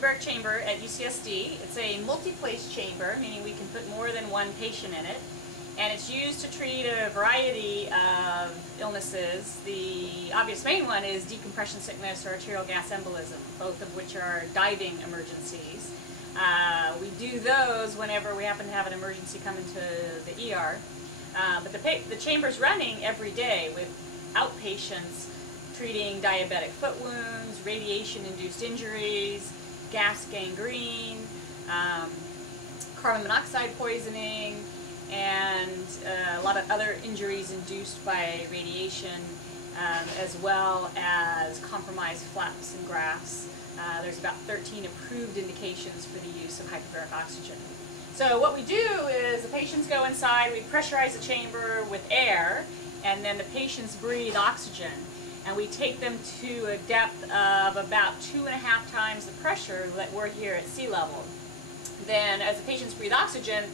hyperbaric chamber at UCSD. It's a multi-place chamber, meaning we can put more than one patient in it. And it's used to treat a variety of illnesses. The obvious main one is decompression sickness or arterial gas embolism, both of which are diving emergencies. We do those whenever we happen to have an emergency come into the ER. But the chamber's running every day with outpatients treating diabetic foot wounds, radiation-induced injuries, gas gangrene, carbon monoxide poisoning, and a lot of other injuries induced by radiation, as well as compromised flaps and grafts. There's about 13 approved indications for the use of hyperbaric oxygen. So what we do is the patients go inside, we pressurize the chamber with air, and then the patients breathe oxygen. And we take them to a depth of about 2.5 times the pressure that we're here at sea level. Then as the patients breathe oxygen,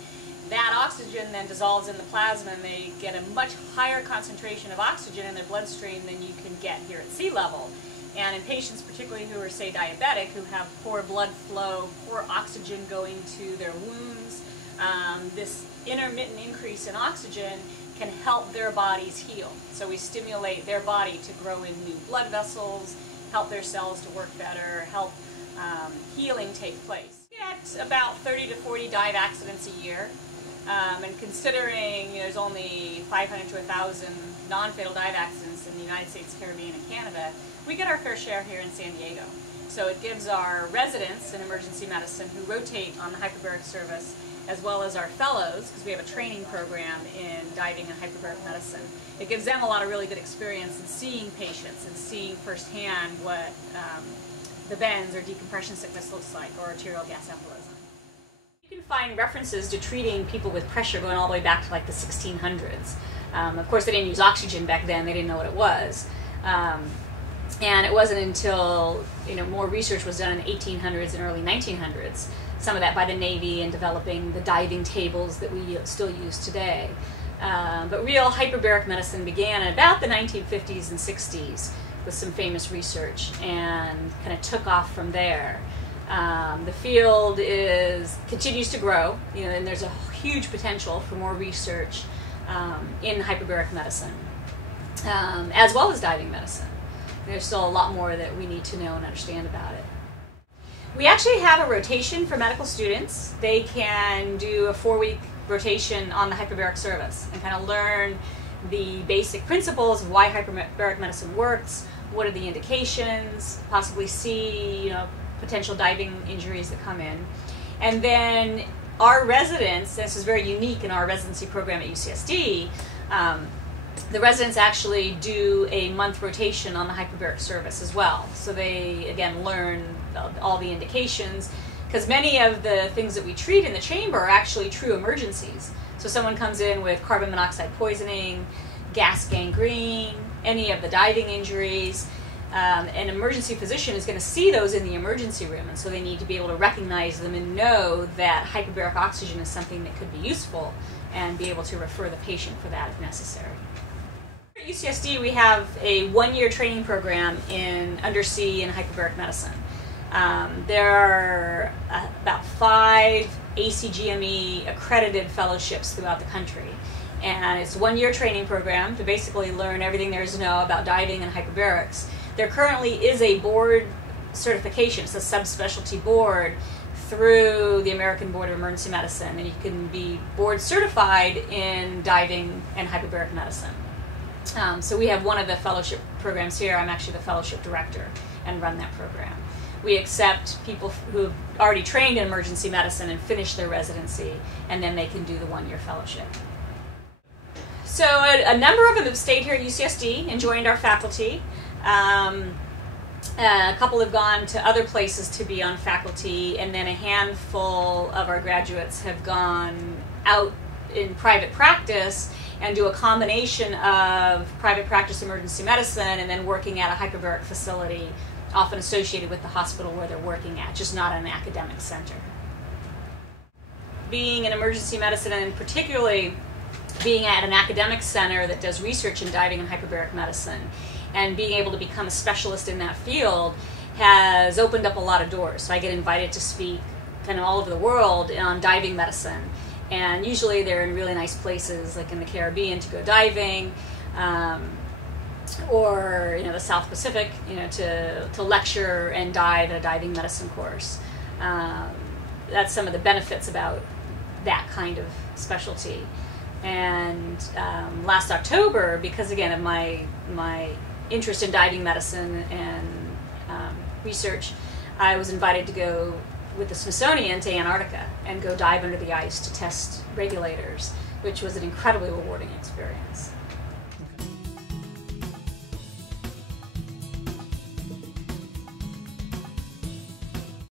that oxygen then dissolves in the plasma and they get a much higher concentration of oxygen in their bloodstream than you can get here at sea level. And in patients particularly who are, say, diabetic, who have poor blood flow, poor oxygen going to their wounds, this intermittent increase in oxygen can help their bodies heal. So we stimulate their body to grow in new blood vessels, help their cells to work better, help healing take place. We get about 30 to 40 dive accidents a year. And considering there's only 500 to 1,000 non-fatal dive accidents in the United States, Caribbean, and Canada, we get our fair share here in San Diego. So it gives our residents in emergency medicine who rotate on the hyperbaric service, as well as our fellows, because we have a training program in diving and hyperbaric medicine. It gives them a lot of really good experience in seeing patients and seeing firsthand what the bends or decompression sickness looks like, or arterial gas embolism. You can find references to treating people with pressure going all the way back to like the 1600s. Of course, they didn't use oxygen back then; they didn't know what it was. And it wasn't until more research was done in the 1800s and early 1900s, some of that by the Navy, and developing the diving tables that we still use today. But real hyperbaric medicine began in about the 1950s and 60s with some famous research, and kind of took off from there. The field continues to grow, and there's a huge potential for more research in hyperbaric medicine, as well as diving medicine. There's still a lot more that we need to know and understand about it. We actually have a rotation for medical students. They can do a 4-week rotation on the hyperbaric service and kind of learn the basic principles of why hyperbaric medicine works, what are the indications, possibly see potential diving injuries that come in. And then our residents, this is very unique in our residency program at UCSD, the residents actually do a month rotation on the hyperbaric service as well. So they, again, learn all the indications, because many of the things that we treat in the chamber are actually true emergencies. So someone comes in with carbon monoxide poisoning, gas gangrene, any of the diving injuries, an emergency physician is going to see those in the emergency room, and so they need to be able to recognize them and know that hyperbaric oxygen is something that could be useful, and be able to refer the patient for that if necessary. At UCSD, we have a 1-year training program in undersea and hyperbaric medicine. There are about 5 ACGME accredited fellowships throughout the country. And it's a 1-year training program to basically learn everything there is to know about diving and hyperbarics. There currently is a board certification, it's a subspecialty board through the American Board of Emergency Medicine, and you can be board certified in diving and hyperbaric medicine. So we have one of the fellowship programs here. I'm actually the fellowship director and run that program. We accept people who have already trained in emergency medicine and finished their residency, and then they can do the 1-year fellowship. So a number of them have stayed here at UCSD and joined our faculty. A couple have gone to other places to be on faculty, and then a handful of our graduates have gone out in private practice and do a combination of private practice emergency medicine and then working at a hyperbaric facility, often associated with the hospital where they're working at, just not an academic center. Being in emergency medicine, and particularly being at an academic center that does research in diving and hyperbaric medicine, and being able to become a specialist in that field has opened up a lot of doors. So I get invited to speak kind of all over the world on diving medicine. And usually they're in really nice places, like in the Caribbean, to go diving, or the South Pacific, to lecture and dive at a diving medicine course. That's some of the benefits about that kind of specialty. And last October, because again of my interest in diving medicine and research, I was invited to go with the Smithsonian to Antarctica and go dive under the ice to test regulators, which was an incredibly rewarding experience.